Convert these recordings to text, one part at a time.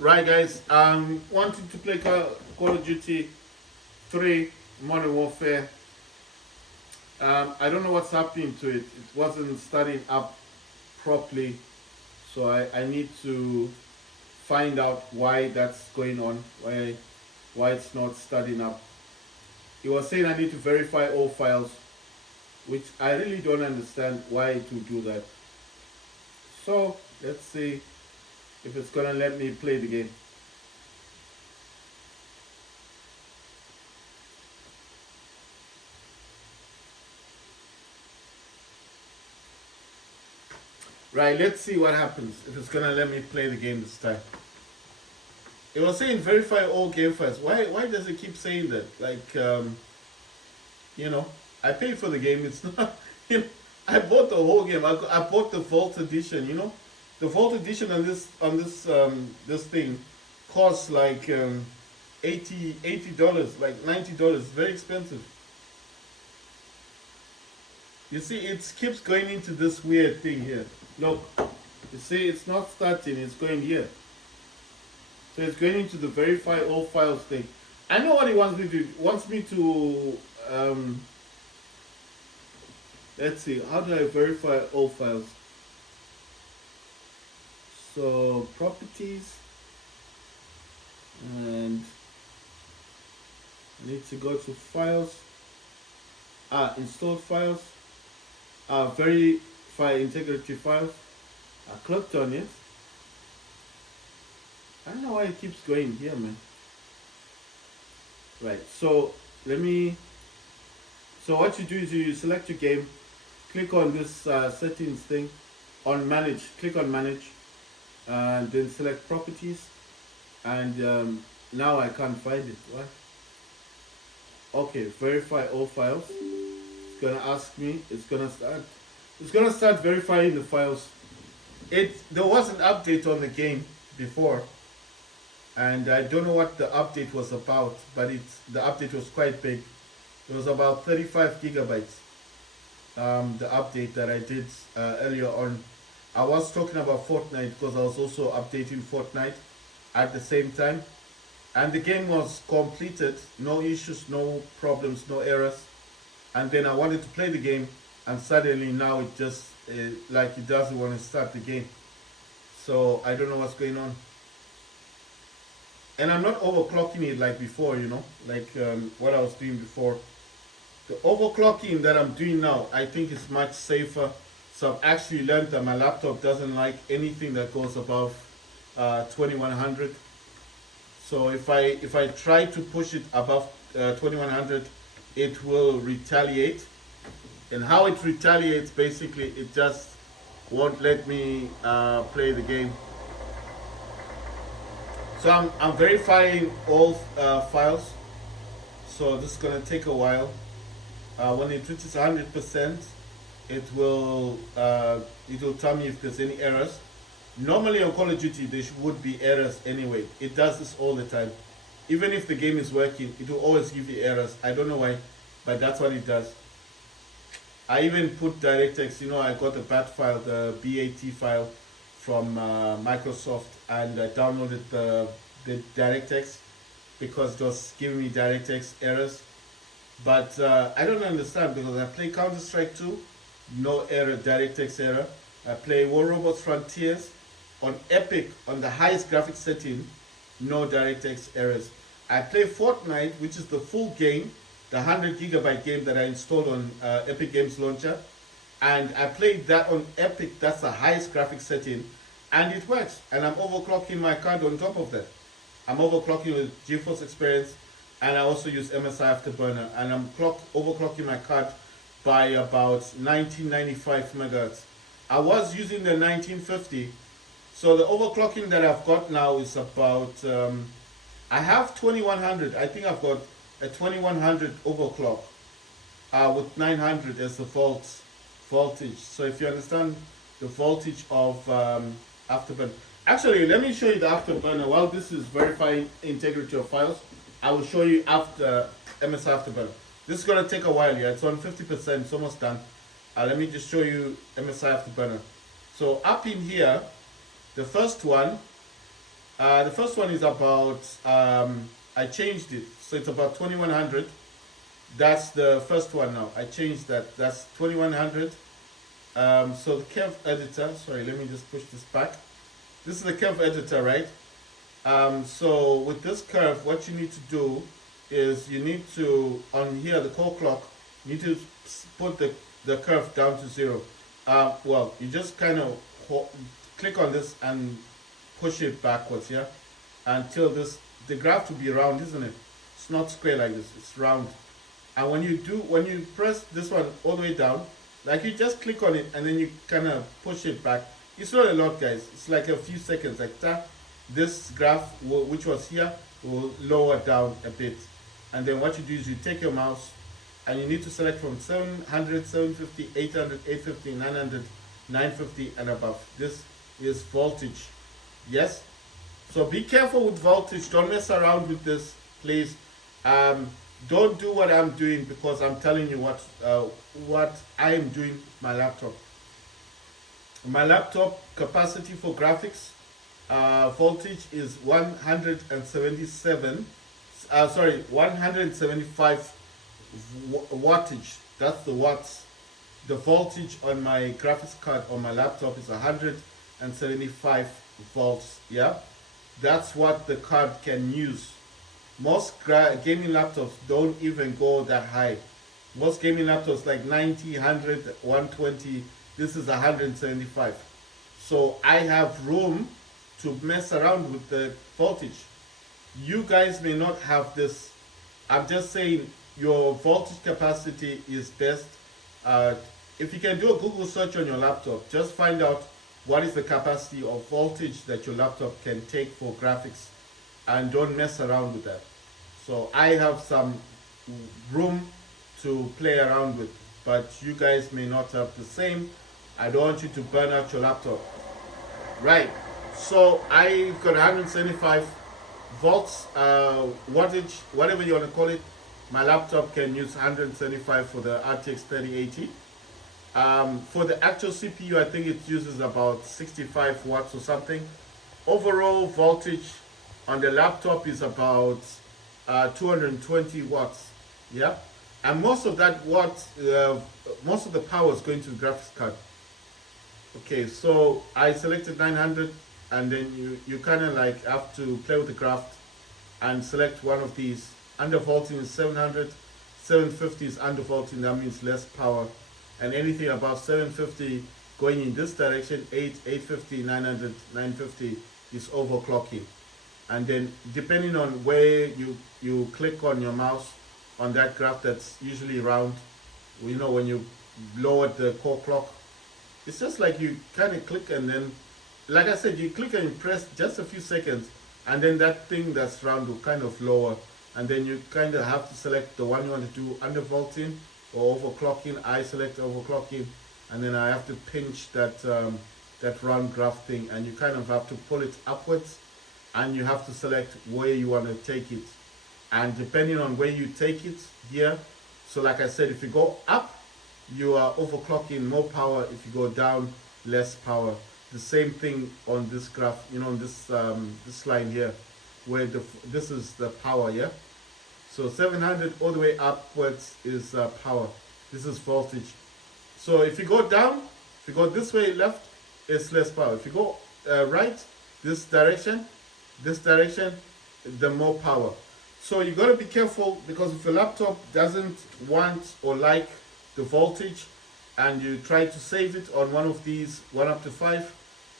Right, guys. Wanting to play Call of Duty 3 Modern Warfare. I don't know what's happening to it. It wasn't starting up properly, so I need to find out why that's going on. Why it's not starting up. It was saying I need to verify all files, which I really don't understand why it would do that. So let's see if it's gonna let me play the game. Right, let's see what happens if it's gonna let me play the game this time. It was saying verify all game files. Why does it keep saying that? Like you know, I paid for the game. It's not. I bought the whole game. I bought the Vault edition. The Vault edition on this thing costs like $80, like $90. Very expensive. You see, it keeps going into this weird thing here. Look, you see, it's not starting. It's going here. So it's going into the verify all files thing. I know what he wants me to do. He wants me to let's see, how do I verify all files? So properties, and I need to go to files, installed files, verify integrity files. I clicked on it. I don't know why it keeps going here, man. Right, so so what you do is you select your game, click on this settings thing, on manage, click on manage, and then select properties, and now I can't find it. What? Okay, verify all files. It's gonna ask me, it's gonna start verifying the files. There was an update on the game before, and I don't know what the update was about, but the update was quite big. It was about 35 gigabytes. The update that I did earlier on. I was talking about Fortnite because I was also updating Fortnite at the same time, and the game was completed, no issues, no problems, no errors. And then I wanted to play the game, and suddenly now it just like it doesn't want to start the game. So I don't know what's going on. And I'm not overclocking it like before, like what I was doing before. The overclocking that I'm doing now, I think is much safer. So I've actually learned that my laptop doesn't like anything that goes above 2100. So if I try to push it above 2100, it will retaliate. And how it retaliates, basically, it just won't let me play the game. So I'm verifying all files. So this is gonna take a while. When it reaches 100%, it will tell me if there's any errors. Normally on Call of Duty there would be errors anyway. It does this all the time. Even if the game is working, it will always give you errors. I don't know why, but that's what it does. I even put DirectX. I got the BAT file, the BAT file from Microsoft, and I downloaded the DirectX because it was giving me DirectX errors. But I don't understand, because I play Counter-Strike 2, no error, DirectX error. I play War Robots Frontiers on Epic on the highest graphics setting, no DirectX errors. I play Fortnite, which is the full game, the 100 gigabyte game that I installed on Epic Games Launcher, and I played that on Epic. That's the highest graphics setting, and it works. And I'm overclocking my card on top of that. I'm overclocking with GeForce Experience, and I also use MSI Afterburner, and I'm overclocking my card by about 1995 megahertz. I was using the 1950, so the overclocking that I've got now is about, I have 2100. I think I've got a 2100 overclock with 900 as the voltage. So if you understand the voltage of Afterburner. Actually, let me show you the Afterburner. While this is verifying integrity of files, I will show you after MSI Afterburner. This is going to take a while. It's on 50%, it's almost done. Let me just show you MSI Afterburner. So up in here, the first one, The first one is about, I changed it. So it's about 2100. That's the first one now. I changed that. That's 2100. So the curve editor, sorry, let me just push this back. This is the curve editor, right? So with this curve, what you need to do is you need to, on here, the core clock, you need to put the curve down to 0. Well, you just kind of click on this and push it backwards, yeah? Until the graph will be round, isn't it? It's not square like this, it's round. And when you press this one all the way down, like you just click on it and then you kind of push it back. It's not a lot, guys. It's like a few seconds, like that. This graph, which was here, will lower down a bit. And then what you do is you take your mouse and you need to select from 700, 750, 800, 850, 900, 950 and above. This is voltage. Yes? So be careful with voltage. Don't mess around with this, please. Don't do what I'm doing, because I'm telling you what I am doing with my laptop. My laptop capacity for graphics voltage is 175 wattage. That's the watts. The voltage on my graphics card on my laptop is 175 volts. Yeah, that's what the card can use. Most gaming laptops don't even go that high. Most gaming laptops like 90, 100, 120. This is 175. So I have room to mess around with the voltage. You guys may not have this. I'm just saying your voltage capacity is best. If you can do a Google search on your laptop, just find out what is the capacity of voltage that your laptop can take for graphics, and don't mess around with that. So I have some room to play around with, but you guys may not have the same. I don't want you to burn out your laptop. Right, so I've got 175 volts, wattage, whatever you want to call it. My laptop can use 175 for the RTX 3080. For the actual CPU, I think it uses about 65 watts or something. Overall voltage on the laptop is about 220 watts. Yeah, and most of that most of the power is going to the graphics card. Okay, so I selected 900, and then you kind of like have to play with the graph and select one of these. Undervolting is 700, 750 is undervolting, that means less power, and anything above 750 going in this direction, 850, 900, 950 is overclocking. And then depending on where you click on your mouse on that graph that's usually round, you know, when you lower the core clock, it's just like you kind of click, and then, like I said, you click and you press just a few seconds, and then that thing that's round will kind of lower, and then you kind of have to select the one you want to do undervolting or overclocking. I select overclocking, and then I have to pinch that that round graph thing, and you kind of have to pull it upwards, and you have to select where you want to take it. And depending on where you take it here, so like I said, if you go up, you are overclocking more power. If you go down, less power. The same thing on this graph, you know, on this this line here, where this is the power, yeah. So 700 all the way upwards is power. This is voltage. So if you go down, if you go this way left, it's less power. If you go right, this direction, the more power. So you got to be careful, because if your laptop doesn't want or like the voltage, and you try to save it on one of these 1 up to 5,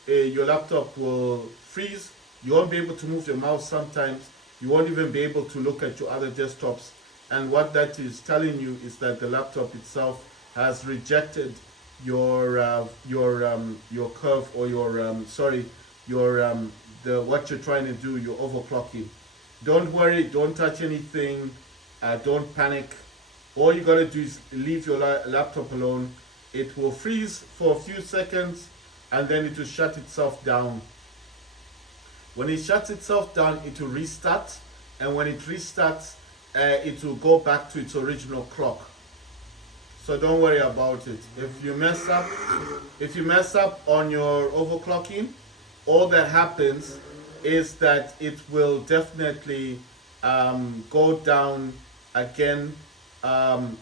your laptop will freeze. You won't be able to move your mouse sometimes. You won't even be able to look at your other desktops. And what that is telling you is that the laptop itself has rejected your curve, or what you're trying to do, your overclocking. Don't worry, don't touch anything, don't panic. All you gotta do is leave your laptop alone. It will freeze for a few seconds, and then it will shut itself down. When it shuts itself down, it will restart, and when it restarts, it will go back to its original clock. So don't worry about it. If you mess up on your overclocking, all that happens is that it will definitely go down again. Um,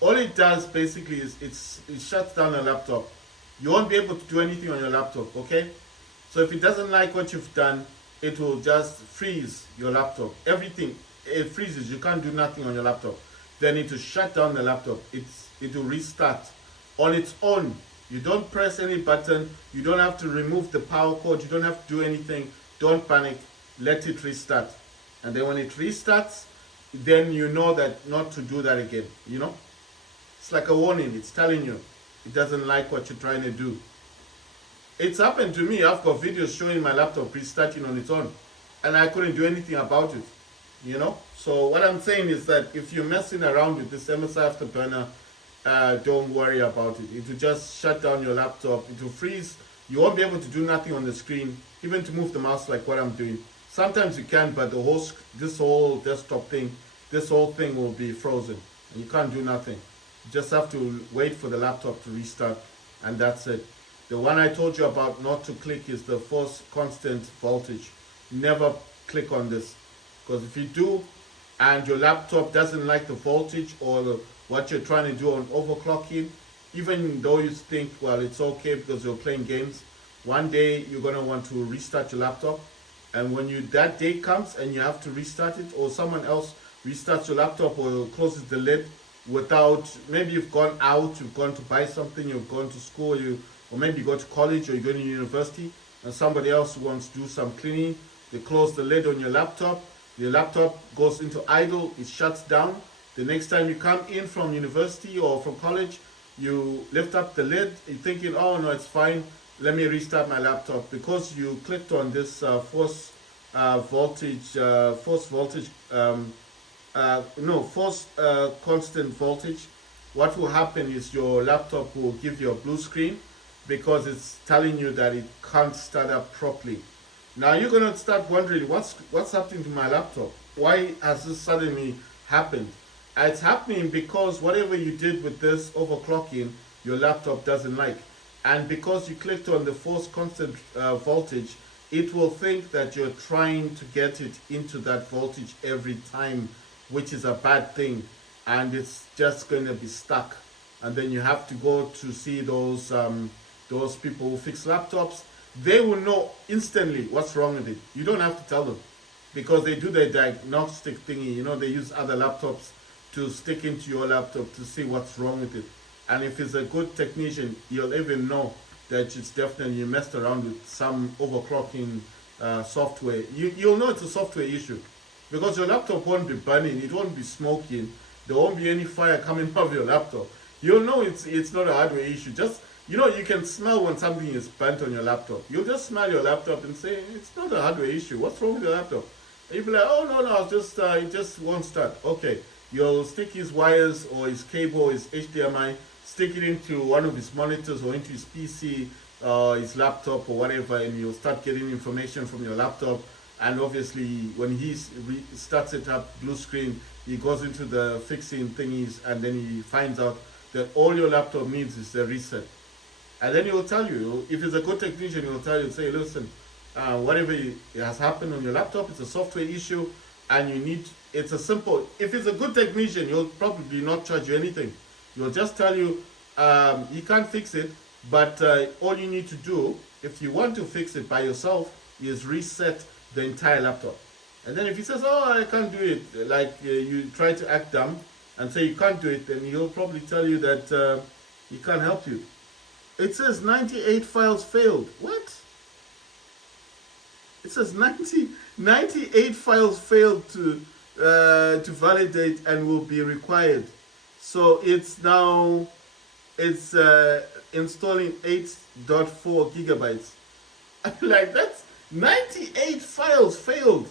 all it does basically is it shuts down your laptop. You won't be able to do anything on your laptop, okay? So if it doesn't like what you've done, it will just freeze your laptop. Everything, it freezes. You can't do nothing on your laptop. Then it will shut down the laptop. It will restart on its own. You don't press any button. You don't have to remove the power cord. You don't have to do anything. Don't panic. Let it restart. And then when it restarts, then you know that not to do that again. You know? It's like a warning. It's telling you it doesn't like what you're trying to do. It's happened to me. I've got videos showing my laptop restarting on its own, and I couldn't do anything about it. You know? So what I'm saying is that if you're messing around with this MSI Afterburner, don't worry about it. It will just shut down your laptop. It will freeze. You won't be able to do nothing on the screen, even to move the mouse like what I'm doing. Sometimes you can, but this whole desktop thing, this whole thing will be frozen. And you can't do nothing. You just have to wait for the laptop to restart, and that's it. The one I told you about not to click is the force constant voltage. Never click on this, because if you do and your laptop doesn't like the voltage or what you're trying to do on overclocking, even though you think, well, it's okay because you're playing games, one day you're going to want to restart your laptop. And when that day comes and you have to restart it, or someone else restarts your laptop or closes the lid without, maybe you've gone out, you've gone to buy something, you've gone to school, or maybe you go to college or you go to university, and somebody else wants to do some cleaning, they close the lid on your laptop goes into idle, it shuts down. The next time you come in from university or from college, you lift up the lid, you're thinking, oh no, it's fine, let me restart my laptop. Because you clicked on this force constant voltage, what will happen is your laptop will give you a blue screen because it's telling you that it can't start up properly. Now you're gonna start wondering what's happening to my laptop? Why has this suddenly happened? It's happening because whatever you did with this overclocking, your laptop doesn't like. And because you clicked on the force constant voltage, it will think that you're trying to get it into that voltage every time, which is a bad thing. And it's just going to be stuck. And then you have to go to see those people who fix laptops. They will know instantly what's wrong with it. You don't have to tell them, because they do their diagnostic thingy. You know, they use other laptops to stick into your laptop to see what's wrong with it. And if it's a good technician, you'll even know that it's definitely you messed around with some overclocking software. You'll know it's a software issue, because your laptop won't be burning, it won't be smoking, there won't be any fire coming out of your laptop. You'll know it's not a hardware issue. Just, you can smell when something is burnt on your laptop. You'll just smell your laptop and say, it's not a hardware issue. What's wrong with your laptop? And you'll be like, oh, no, it just won't start. Okay, you'll stick his wires or his cable or his HDMI, stick it into one of his monitors or into his PC, his laptop or whatever, and you'll start getting information from your laptop. And obviously, when he starts it up, blue screen, he goes into the fixing thingies, and then he finds out that all your laptop needs is a reset. And then he will tell you, if it's a good technician, he will tell you, say, listen, whatever has happened on your laptop, it's a software issue, and it's a simple, if it's a good technician, he'll probably not charge you anything. He'll just tell you, you can't fix it, but all you need to do, if you want to fix it by yourself, is reset the entire laptop. And then if he says, oh, I can't do it, like you try to act dumb and say you can't do it, then he'll probably tell you that he can't help you. It says 98 files failed. What? It says 98 files failed to validate and will be required. So it's now, installing 8.4 gigabytes. Like, that's 98 files failed.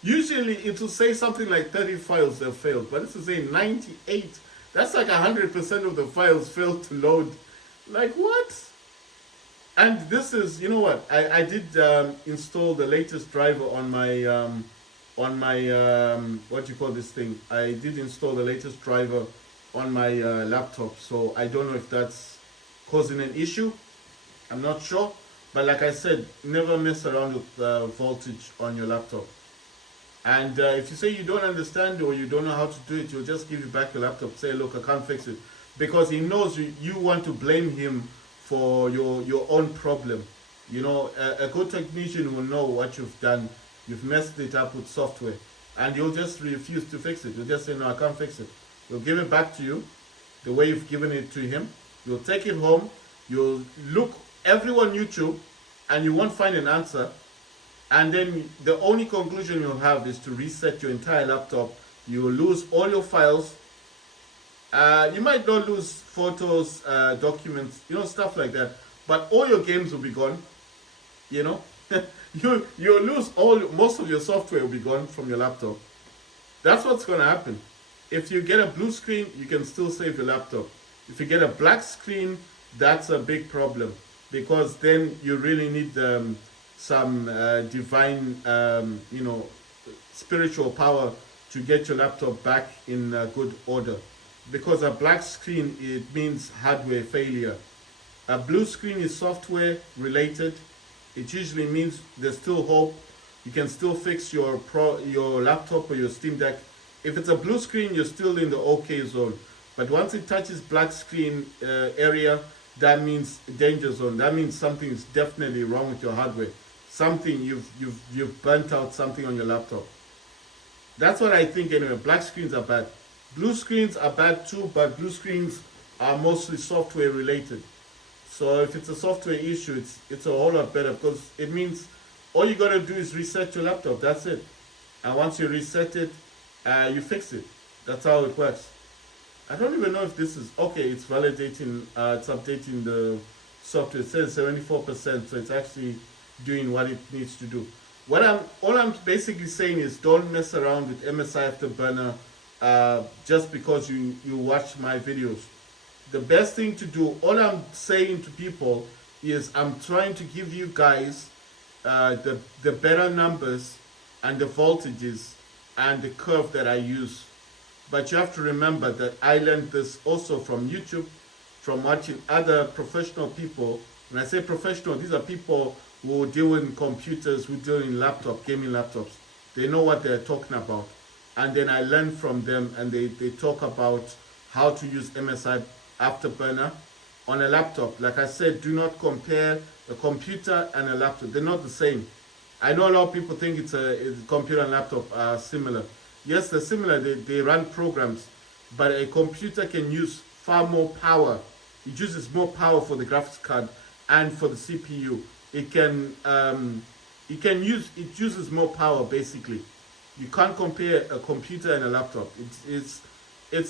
Usually it will say something like 30 files have failed, but this is saying 98. That's like 100% of the files failed to load. Like, what? And this is, you know what? I did install the latest driver on my what do you call this thing? I did install the latest driver on my laptop, so I don't know if that's causing an issue. I'm not sure, But like I said, never mess around with voltage on your laptop. And if you say you don't understand or you don't know how to do it, he'll just give you back your laptop, say, look, I can't fix it. Because he knows you want to blame him for your own problem. You know, a good technician will know what you've done. You've messed it up with software. And you'll just refuse to fix it. You'll just say, no, I can't fix it. He'll give it back to you the way you've given it to him. You'll take it home. You'll look everyone on YouTube and you won't find an answer. And then the only conclusion you'll have is to reset your entire laptop. You will lose all your files. You might not lose photos, documents, you know, stuff like that. But all your games will be gone. You know, you'll lose most of your software will be gone from your laptop. That's what's going to happen. If you get a blue screen, you can still save your laptop. If you get a black screen, that's a big problem, because then you really need some divine, you know, spiritual power to get your laptop back in good order. Because a black screen, it means hardware failure. A blue screen is software related. It usually means there's still hope. You can still fix your laptop or your Steam Deck. If it's a blue screen, you're still in the okay zone. But once it touches black screen area, that means danger zone. That means something is definitely wrong with your hardware. Something you've burnt out something on your laptop. That's what I think anyway. Black screens are bad. Blue screens are bad too, but blue screens are mostly software related. So if it's a software issue, it's a whole lot better, because it means all you gotta do is reset your laptop. That's it. And once you reset it, you fix it. That's how it works. I don't even know if this is okay. It's validating. It's updating the software. It says 74%, so it's actually doing what it needs to do. All I'm basically saying is don't mess around with MSI Afterburner just because you watch my videos. The best thing to do, all I'm saying to people is I'm trying to give you guys the better numbers and the voltages and the curve that I use. But you have to remember that I learned this also from YouTube, from watching other professional people. When I say professional, these are people who deal in computers, who deal in gaming laptops. They know what they're talking about. And then I learned from them, and they talk about how to use MSI Afterburner on a laptop. Like I said, do not compare a computer and a laptop. They're not the same. I know a lot of people think it's a computer and laptop are similar. Yes, they're similar. They run programs, but a computer can use far more power. It uses more power for the graphics card and for the CPU. It uses more power basically. You can't compare a computer and a laptop. It's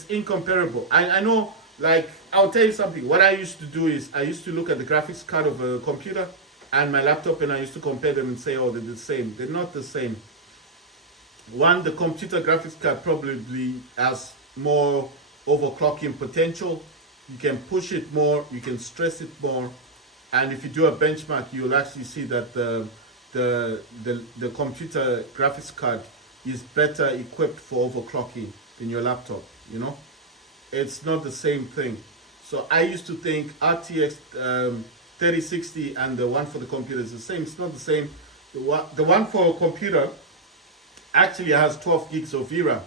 incomparable. I know, like, I'll tell you something. What I used to do is I used to look at the graphics card of a computer and my laptop, and I used to compare them and say, oh, they're the same. They're not the same. One, the computer graphics card probably has more overclocking potential. You can push it more, you can stress it more, and if you do a benchmark, you'll actually see that the computer graphics card is better equipped for overclocking than your laptop. You know, it's not the same thing. So I used to think RTX 3060 and the one for the computer is the same. It's not the same. The one for a computer actually has 12 gigs of VRAM.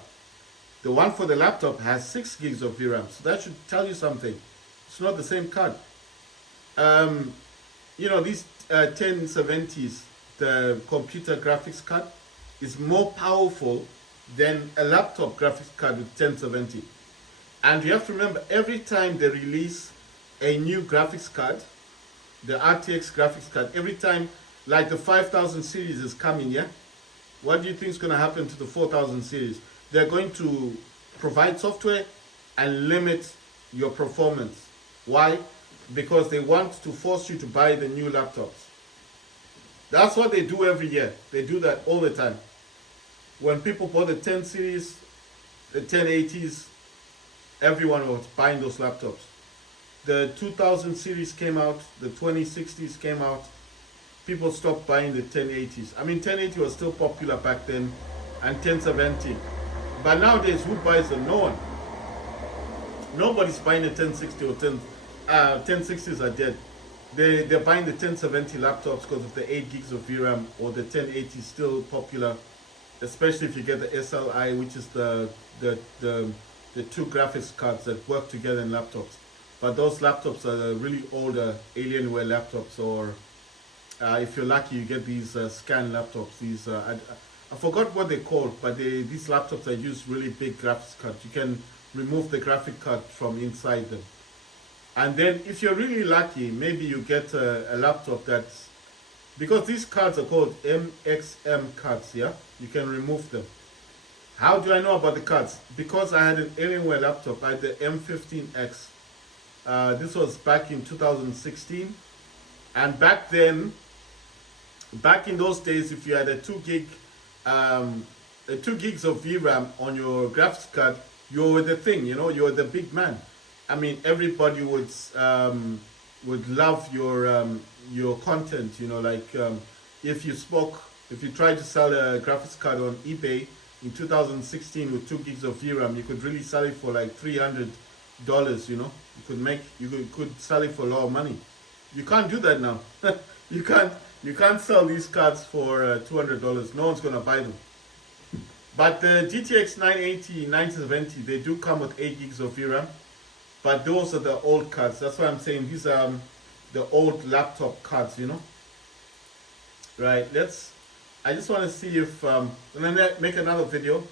The one for the laptop has 6 gigs of VRAM. So that should tell you something. It's not the same card. You know, these 1070s, the computer graphics card is more powerful than a laptop graphics card with 1070. And you have to remember, every time they release a new graphics card, the RTX graphics card, every time, like the 5000 series is coming, yeah? What do you think is going to happen to the 4000 series? They're going to provide software and limit your performance. Why? Because they want to force you to buy the new laptops. That's what they do every year. They do that all the time. When people bought the 10 series, the 1080s, everyone was buying those laptops. The 2000 series came out, the 2060s came out, people stopped buying the 1080s. I mean, 1080 was still popular back then, and 1070. But nowadays, who buys them? No one. Nobody's buying a 1060 or 1060s are dead. they're buying the 1070 laptops because of the 8 gigs of VRAM, or the 1080 is still popular, especially if you get the SLI, which is the the two graphics cards that work together in laptops. But those laptops are the really older Alienware laptops, or if you're lucky, you get these scan laptops. These I forgot what they're called, but these laptops that use really big graphics cards. You can remove the graphic card from inside them. And then if you're really lucky, maybe you get a laptop that's, because these cards are called MXM cards, yeah? You can remove them. How do I know about the cards? Because I had an Alienware laptop. I had the M15X. This was back in 2016. And back then, back in those days, if you had a 2 gigs of VRAM on your graphics card, you were the thing, you know, you were the big man. I mean, everybody would love your content, you know, like if you tried to sell a graphics card on eBay in 2016 with 2 gigs of VRAM, you could really sell it for like $300, you know. You could sell it for a lot of money. You can't do that now. you can't sell these cards for $200. No one's gonna buy them. But the GTX 980, 970, they do come with 8 gigs of VRAM. But those are the old cards. That's why I'm saying these are the old laptop cards, you know. Right, I just want to see if, and then make another video